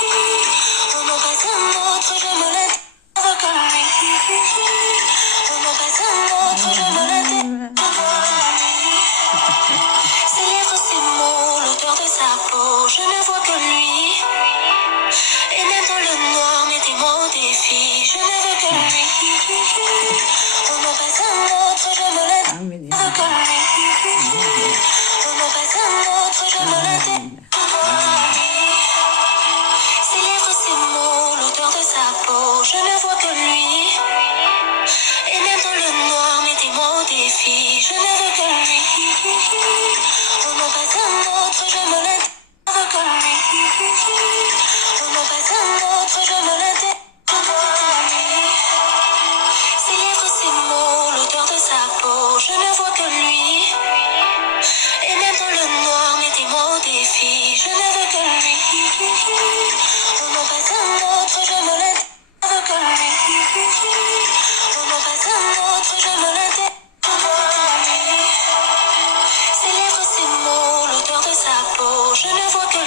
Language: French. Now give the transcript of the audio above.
Oh non, pas un autre, je me l'intègre que lui. Oh non, pas un autre, je me l'intègre que lui. Ses lèvres, ses mots, l'odeur de sa peau, je ne vois que lui. Et même dans le noir, mettez-moi au défi, je ne veux que lui. Oh non, pas un autre, je me l'intègre que lui. Oh non, pas un autre, je me l'intègre que lui. Ses lèvres, ses mots, l'odeur de sa peau, je ne vois que lui. Et même dans le noir, mettez-moi au défi, je ne veux que lui. Oh non, pas un autre, je me l'intègre que lui. Oh non, pas un autre, je me l'intègre que lui. Ses lèvres, ses mots, l'odeur de sa peau, je ne vois que lui. Et même dans le noir, mettez-moi au défi, je ne veux que lui. Oh non, pas un autre, je me l'intègre que lui. Oh non, pas un autre, je me l'intègre que lui. Ses lèvres, ses mots, l'odeur de sa peau, je ne vois que